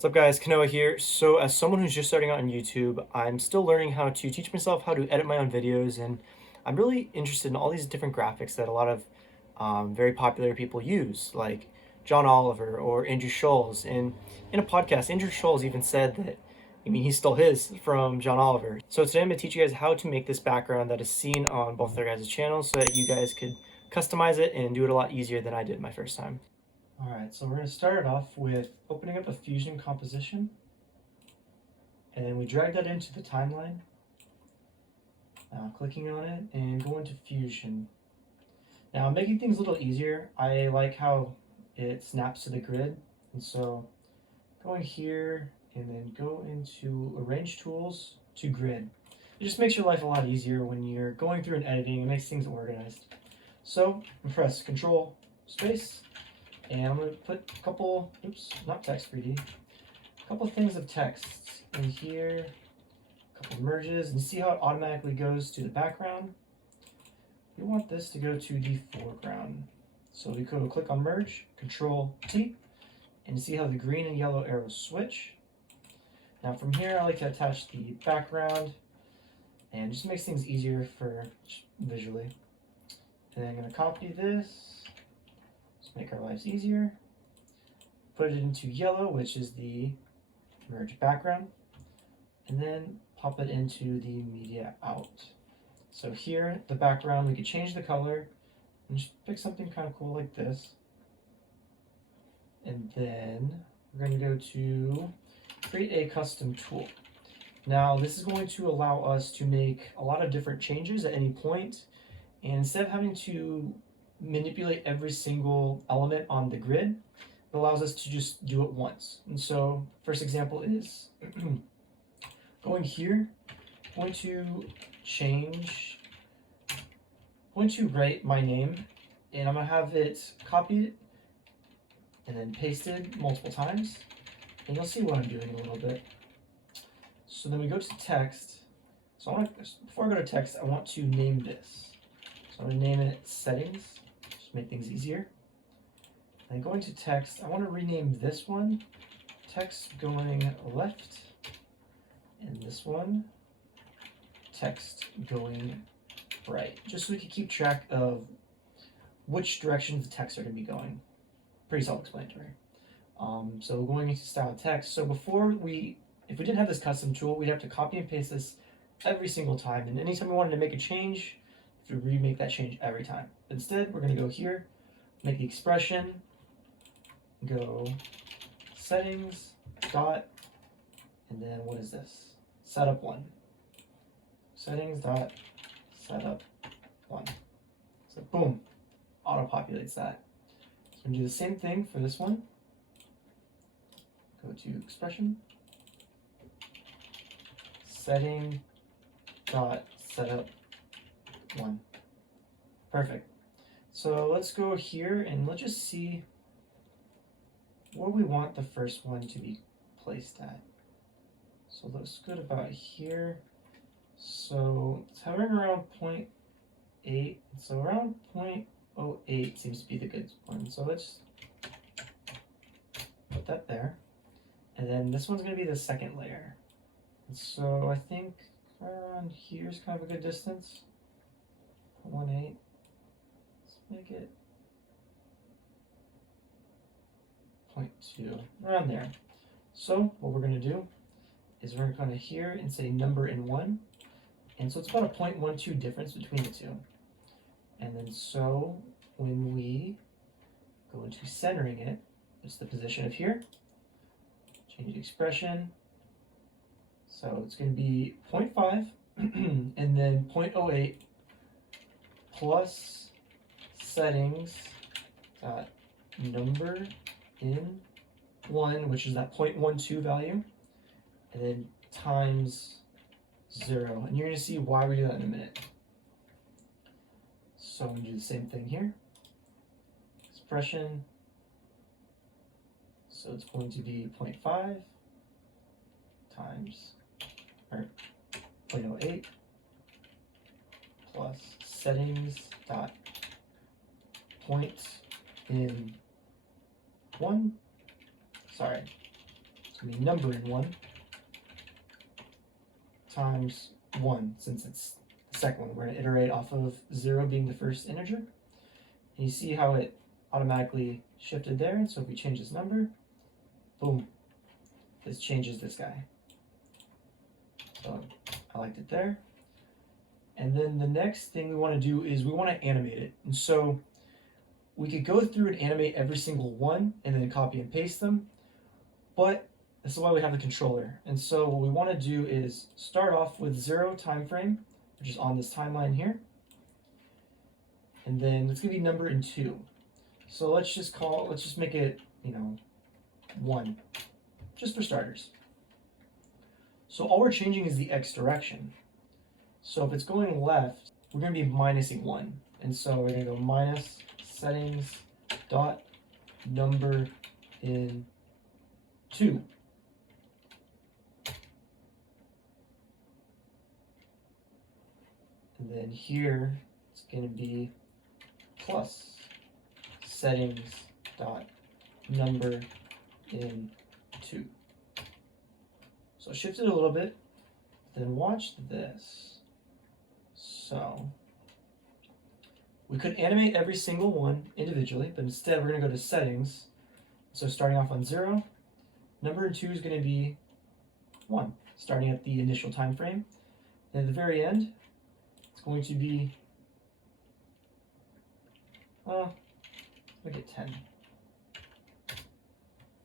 What's up guys, Kanoa here. So as someone who's just starting out on YouTube, I'm still learning how to teach myself how to edit my own videos, and I'm really interested in all these different graphics that a lot of very popular people use, like John Oliver or Andrew Schulz. And in a podcast, Andrew Schulz even said that, he stole his from John Oliver. So today I'm going to teach you guys how to make this background that is seen on both their guys' channels so that you guys could customize it and do it a lot easier than I did my first time. Alright, so we're going to start it off with opening up a Fusion composition, and then we drag that into the timeline, clicking on it, and go into Fusion. Now, making things a little easier, I like how it snaps to the grid, and so going here, and then go into Arrange Tools to Grid. It just makes your life a lot easier when you're going through and editing. It makes things organized. So, press Control Space, and I'm going to put a couple, not text 3D, a couple things of text in here, a couple merges, and you see how it automatically goes to the background? We want this to go to the foreground. So we go click on Merge, Control T, and you see how the green and yellow arrows switch. Now from here, I like to attach the background, and just makes things easier for visually. And I'm going to copy this. Make our lives easier. Put it into yellow, which is the merge background, and then pop it into the media out. So here, the background, we could change the color and just pick something kind of cool like this. And then we're going to go to create a custom tool. Now, this is going to allow us to make a lot of different changes at any point, and instead of having to manipulate every single element on the grid, it allows us to just do it once. And so first example is going here, going to write my name, and I'm going to have it copied and then pasted multiple times, and you'll see what I'm doing in a little bit. So then we go to text. So before I go to text, I want to name this. So I'm going to name it Settings. Make things easier. And going to text, I want to rename this one text going left, and this one text going right, just so we can keep track of which direction the text are going to be going. Pretty self-explanatory. So going into style text. So if we didn't have this custom tool, we'd have to copy and paste this every single time, and anytime we wanted to make a change, we remake that change every time. Instead, we're going to go here, make the expression, go settings, dot, and then what is this? Setup 1. Settings, dot, setup 1. So boom, auto-populates that. So we're going to do the same thing for this one. Go to expression, setting, dot, setup 1. Perfect. So let's go here and let's just see where we want the first one to be placed at. So it looks good about here. So it's hovering around 0.8. So around 0.08 seems to be the good one. So let's put that there. And then this one's going to be the second layer. And so I think around here is kind of a good distance. 0.18. Let's make it 0.2, around there. So what we're going to do is we're going to come here and say number in 1. And so it's about a 0.12 difference between the two. And then so when we go into centering it, it's the position of here. Change the expression. So it's going to be 0.5 and then 0.08 plus settings dot number in 1, which is that 0.12 value, and then times 0. And you're going to see why we do that in a minute. So I'm going to do the same thing here. Expression. So it's going to be 0.5 times, or 0.08 plus settings dot point in 1. Sorry, going to be number in 1 times 1, since it's the second one. We're going to iterate off of 0 being the first integer. And you see how it automatically shifted there. And so if we change this number, boom, this changes this guy. So I liked it there. And then the next thing we want to do is we want to animate it. And so we could go through and animate every single one and then copy and paste them, but this is why we have the controller. And so what we want to do is start off with 0 time frame, which is on this timeline here. And then it's going to be number in 2. So let's just make it, 1, just for starters. So all we're changing is the x direction. So if it's going left, we're going to be minusing 1. And so we're going to go minus settings dot number in 2. And then here it's going to be plus settings dot number in 2. So shift it a little bit, then watch this. So we could animate every single one individually, but instead we're going to go to settings. So starting off on 0, number in 2 is going to be 1, starting at the initial time frame. And at the very end, it's going to be, make it 10.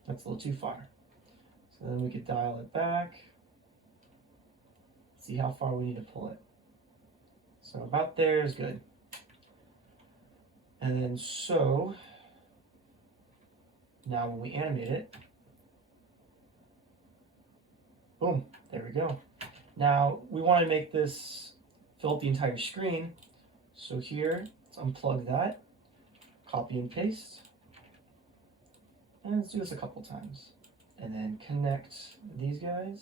That's a little too far. So then we could dial it back, see how far we need to pull it. So about there is good. And then so, now when we animate it, boom, there we go. Now we want to make this fill up the entire screen. So here, let's unplug that, copy and paste. And let's do this a couple times. And then connect these guys.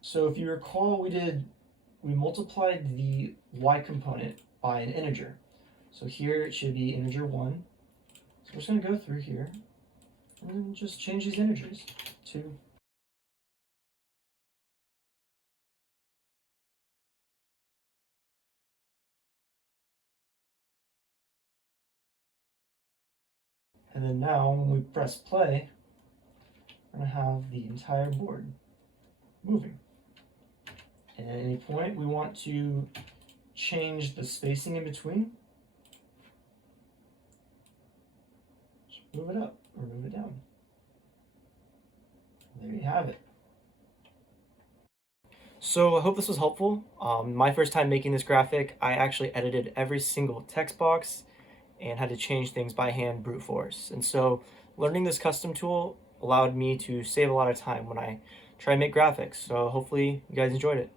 So if you recall, we multiplied the y component by an integer. So here it should be integer 1. So we're just going to go through here and then just change these integers. 2. And then now when we press play, we're going to have the entire board moving. And at any point we want to change the spacing in between. Just move it up or move it down. There you have it. So I hope this was helpful. My first time making this graphic, I actually edited every single text box and had to change things by hand, brute force. And so learning this custom tool allowed me to save a lot of time when I try and make graphics. So hopefully you guys enjoyed it.